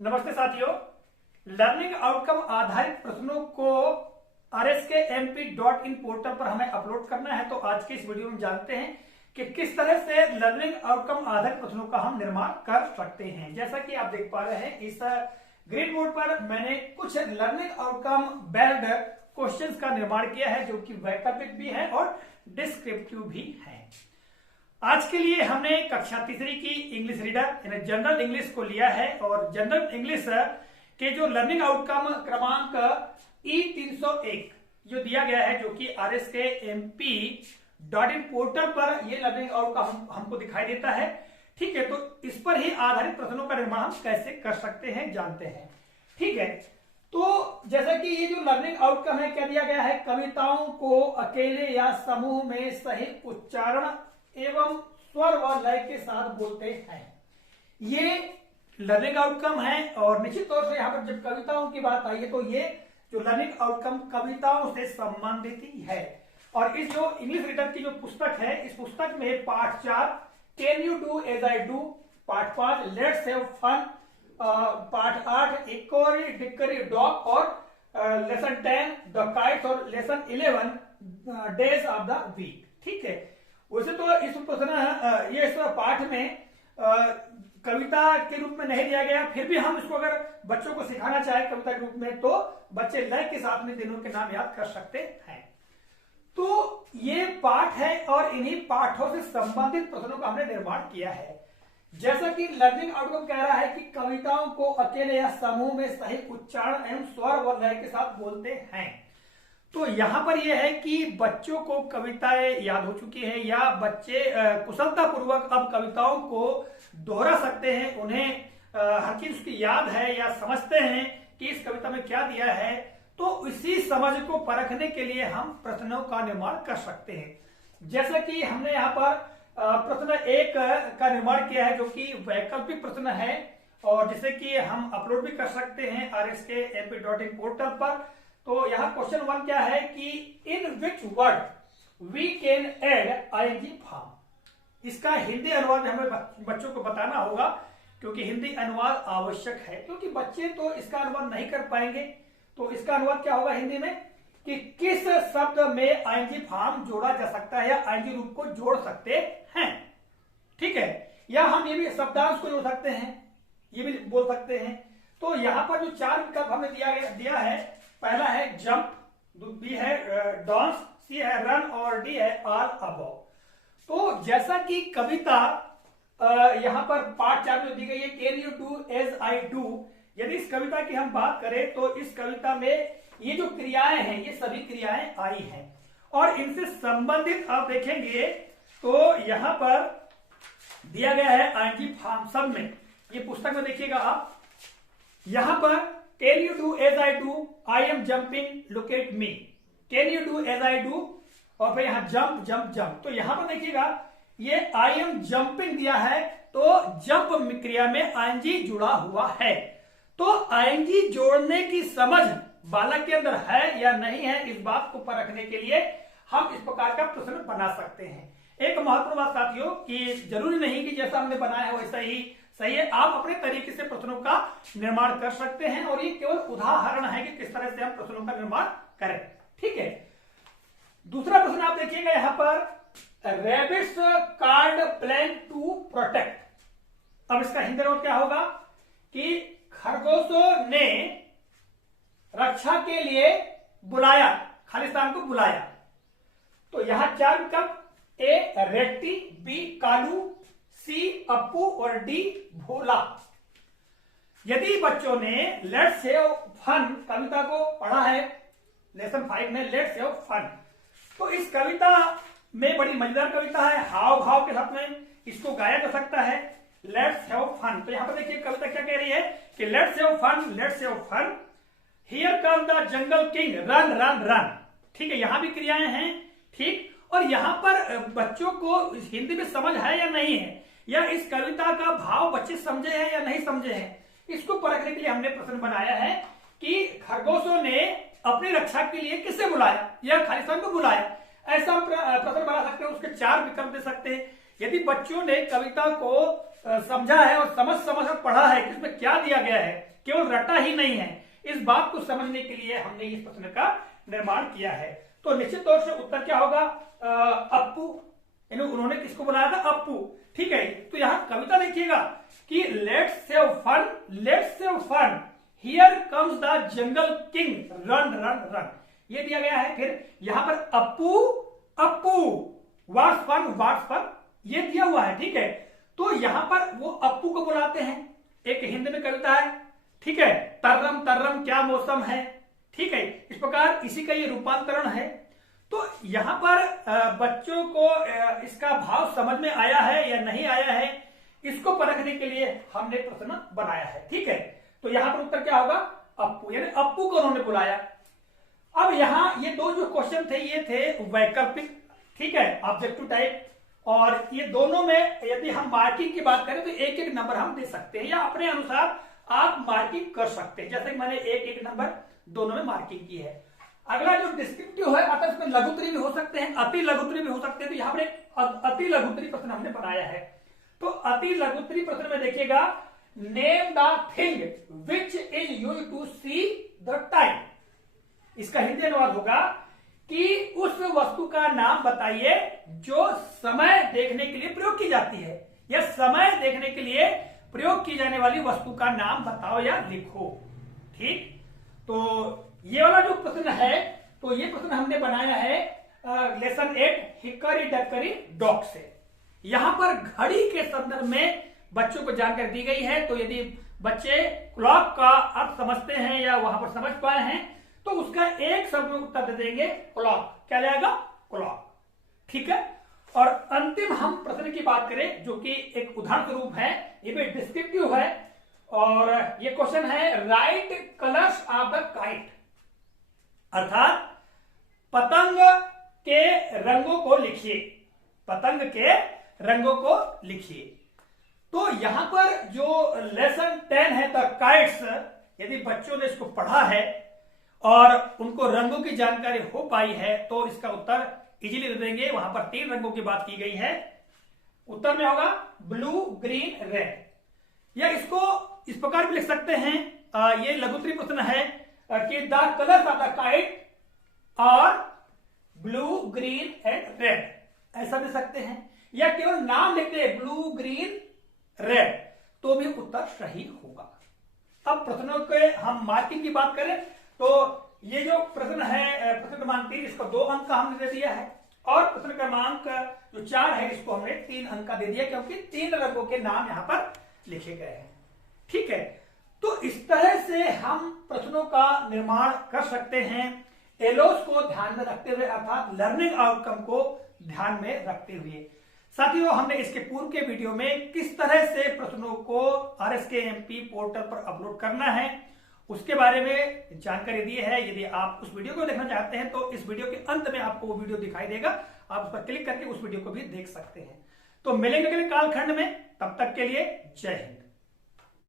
नमस्ते साथियों, learning outcome आधारित प्रश्नों को rskmp.in पोर्टल पर हमें अपलोड करना है। तो आज के इस वीडियो में जानते हैं कि किस तरह से लर्निंग आउटकम आधारित प्रश्नों का हम निर्माण कर सकते हैं। जैसा कि आप देख पा रहे हैं, इस ग्रीन बोर्ड पर मैंने कुछ लर्निंग आउटकम बेस्ड क्वेश्चंस का निर्माण किया है, जो कि वैकल्पिक भी है और डिस्क्रिप्टिव भी है। आज के लिए हमने कक्षा तीसरी की इंग्लिश रीडर यानी जनरल इंग्लिश को लिया है और जनरल इंग्लिश के जो लर्निंग आउटकम क्रमांक E301 जो दिया गया है, जो कि rskmp.in पोर्टल पर ये लर्निंग आउटकम हमको दिखाई देता है। ठीक है, तो इस पर ही आधारित प्रश्नों का निर्माण हम कैसे कर सकते हैं जानते हैं। ठीक है, तो जैसा कि ये जो लर्निंग आउटकम है, क्या दिया गया है, कविताओं को अकेले या समूह में सही उच्चारण एवं स्वर व लय के साथ बोलते हैं। ये लर्निंग आउटकम है और निश्चित तौर से यहाँ पर जब कविताओं की बात आई है तो ये जो लर्निंग आउटकम कविताओं से संबंधित ही है। और इस जो इंग्लिश रीडर की जो पुस्तक है, इस पुस्तक में पाठ 4 can you do as I do, पाठ 5 लेट्स हैव फन, पाठ 8 इकोरी डिकोरी डॉग और लेसन 10 द काइट्स और lesson 11 days of the week. ठीक है, वैसे तो इस प्रश्न ये इस पाठ में कविता के रूप में नहीं दिया गया, फिर भी हम इसको अगर बच्चों को सिखाना चाहे कविता के रूप में तो बच्चे लय के साथ में दिनों के नाम याद कर सकते हैं। तो ये पाठ है और इन्हीं पाठों से संबंधित प्रश्नों का हमने निर्माण किया है। जैसा कि लर्निंग आउटकम कह रहा है कि कविताओं को अकेले या समूह में सही उच्चारण एवं स्वर व लय के साथ बोलते हैं। तो यहां पर यह है कि बच्चों को कविताएं याद हो चुकी है या बच्चे कुशलता पूर्वक अब कविताओं को दोहरा सकते हैं, उन्हें हर चीज उसकी याद है या समझते हैं कि इस कविता में क्या दिया है। तो इसी समझ को परखने के लिए हम प्रश्नों का निर्माण कर सकते हैं। जैसा कि हमने यहाँ पर प्रश्न 1 का निर्माण किया है, जो कि वैकल्पिक प्रश्न है और जिसे कि हम अपलोड भी कर सकते हैं rskmp.in पोर्टल पर। तो यहाँ क्वेश्चन 1 क्या है कि in which word we can add ING form. इसका हिंदी अनुवाद हमें बच्चों को बताना होगा, क्योंकि हिंदी अनुवाद आवश्यक है, क्योंकि बच्चे तो इसका अनुवाद नहीं कर पाएंगे। तो इसका अनुवाद क्या होगा हिंदी में कि किस शब्द में आईएनजी फॉर्म जोड़ा जा सकता है या आईएनजी रूप को जोड़ सकते हैं। ठीक है, या हम ये भी शब्दांश को जोड़ सकते हैं, ये भी बोल सकते हैं। तो यहाँ पर जो 4 विकल्प हमने दिया है, पहला है जंप, बी है डांस, सी है रन और डी है ऑल अबव। तो जैसा कि कविता यहां पर पाठ 4 में दी गई है can you do as I do, यदि इस कविता की हम बात करें तो इस कविता में ये जो क्रियाएं हैं, ये सभी क्रियाएं आई हैं और इनसे संबंधित आप देखेंगे तो यहां पर दिया गया है आईएनजी फॉर्म सब में। ये पुस्तक में देखिएगा आप, यहां पर can you do as I do, I am jumping, look at me. Can you do as I do और फिर यहां जंप जंप जंप। तो यहां पर देखिएगा ये आई एम जंपिंग दिया है, तो जंप क्रिया में आईएनजी जुड़ा हुआ है। तो आईएनजी जोड़ने की समझ बालक के अंदर है या नहीं है, इस बात को परखने के लिए हम इस प्रकार का प्रश्न बना सकते हैं। एक महत्वपूर्ण बात साथियों कि जरूरी नहीं कि जैसा हमने बनाया है वैसा ही सही है, आप अपने तरीके से प्रश्नों का निर्माण कर सकते हैं और ये केवल उदाहरण है कि किस तरह से हम प्रश्नों का निर्माण करें। ठीक है, दूसरा प्रश्न आप देखिएगा यहाँ पर, rabbits card plan to protect. अब इसका हिंदी अनुवाद क्या होगा कि खरगोशों ने रक्षा के लिए बुलाया, खालिस्तान को बुलाया। तो यहां 4 विकल्प, ए रेट्टी, बी कालू, सी अप्पू और डी भोला। यदि बच्चों ने लेट्स हैव फन कविता को पढ़ा है लेसन 5 में, लेट्स हैव फन, तो इस कविता में बड़ी मजेदार कविता है, हाव भाव के साथ में इसको गाया जा सकता है, लेट्स हैव फन। तो यहां पर देखिए कविता क्या कह रही है कि let's have fun, let's have fun, here come the jungle king, run run run. ठीक है, यहां भी क्रियाएं हैं। ठीक, और यहां पर बच्चों को हिंदी में समझ है या नहीं है, या इस कविता का भाव बच्चे समझे हैं या नहीं समझे हैं, इसको परखने के लिए हमने प्रश्न बनाया है कि खरगोशों ने अपनी रक्षा के लिए किसे बुलाया या खालिस्तान को बुलाया। ऐसा हम प्रश्न बना सकते हैं, उसके 4 विकल्प दे सकते हैं। यदि बच्चों ने कविता को समझा है और समझ समझ कर पढ़ा है कि इसमें क्या दिया गया है, केवल रटा ही नहीं है, इस बात को समझने के लिए हमने इस प्रश्न का निर्माण किया है। तो निश्चित तौर से उत्तर क्या होगा, अप्पू, यानी उन्होंने किसको बनाया था, अप्पू। ठीक है, तो यहां कविता देखिएगा कि let's save fun, here comes the jungle king, run run run, ये दिया गया है। फिर यहां पर अप्पू व्हाट्स फन ये दिया हुआ है। ठीक है, तो यहां पर वो अप्पू को बुलाते हैं, एक हिंदी में कविता है। ठीक है, तर्रम तर्रम क्या मौसम है। ठीक है, इस प्रकार इसी का ये रूपांतरण है। तो यहां पर बच्चों को इसका भाव समझ में आया है या नहीं आया है, इसको परखने के लिए हमने प्रश्न बनाया है। ठीक है, तो यहां पर उत्तर क्या होगा, अप्पू, यानी अप्पू को उन्होंने बुलाया। अब यहां ये दो जो क्वेश्चन थे ये थे वैकल्पिक, ठीक है, ऑब्जेक्टिव टाइप, और ये दोनों में यदि हम मार्किंग की बात करें तो एक एक नंबर हम दे सकते हैं या अपने अनुसार आप मार्किंग कर सकते हैं, जैसे कि मैंने एक एक नंबर दोनों में मार्किंग की है। अगला जो डिस्क्रिप्टिव है, अतः इसमें लघुत्तरी भी हो सकते हैं, अति लघुत्तरी भी हो सकते हैं। तो यहाँ पर एक अति लघुत्तरी प्रश्न हमने बनाया है। तो अति लघुत्तरी प्रश्न में देखिएगा, name the thing which is used to see the time. इसका हिंदी अनुवाद होगा कि उस वस्तु का नाम बताइए जो समय देखने के लिए प्रयोग की जाती है, या समय देखने के लिए प्रयोग की जाने वाली वस्तु का नाम बताओ या लिखो। ठीक, तो ये वाला जो प्रश्न है, तो ये प्रश्न हमने बनाया है लेसन 8 हिकरी डकरी डॉग से। यहां पर घड़ी के संदर्भ में बच्चों को जानकारी दी गई है। तो यदि बच्चे क्लॉक का अर्थ समझते हैं या वहां पर समझ पाए हैं तो उसका एक शब्द में उत्तर दे देंगे, क्लॉक। क्या जाएगा, क्लॉक। ठीक है, और अंतिम हम प्रश्न की बात करें जो कि एक उदाहरण स्वरूप है, ये भी डिस्क्रिप्टिव है, और ये क्वेश्चन है right colours of the kite, अर्थात पतंग के रंगों को लिखिए, पतंग के रंगों को लिखिए। तो यहां पर जो लेसन 10 है द काइट्स, यदि बच्चों ने इसको पढ़ा है और उनको रंगों की जानकारी हो पाई है तो इसका उत्तर इजीली दे देंगे। वहां पर 3 रंगों की बात की गई है, उत्तर में होगा ब्लू ग्रीन रेड, या इसको इस प्रकार भी लिख सकते हैं, ये लघुत्तरी प्रश्न है कि the colours of the kite are blue green and red, ऐसा भी सकते हैं, या केवल नाम लिखते हैं ब्लू ग्रीन रेड तो भी उत्तर सही होगा। अब प्रश्नों के हम मार्किंग की बात करें तो ये जो प्रश्न है प्रश्न क्रमांक 3, इसको 2 अंक का हमने दे दिया है, और प्रश्न क्रमांक जो 4 है इसको हमने 3 अंक का दे दिया, क्योंकि 3 रंगों के नाम यहां पर लिखे गए हैं। ठीक है, तो इस तरह से हम प्रश्नों का निर्माण कर सकते हैं, एलोस को ध्यान में रखते हुए, अर्थात लर्निंग आउटकम को ध्यान में रखते हुए। साथियों, हमने इसके पूर्व के वीडियो में किस तरह से प्रश्नों को RSKMP पोर्टल पर अपलोड करना है उसके बारे में जानकारी दी है। यदि आप उस वीडियो को देखना चाहते हैं तो इस वीडियो के अंत में आपको वो वीडियो दिखाई देगा, आप उस पर क्लिक करके उस वीडियो को भी देख सकते हैं। तो मिलेंगे अगले कालखंड में, तब तक के लिए जय हिंद।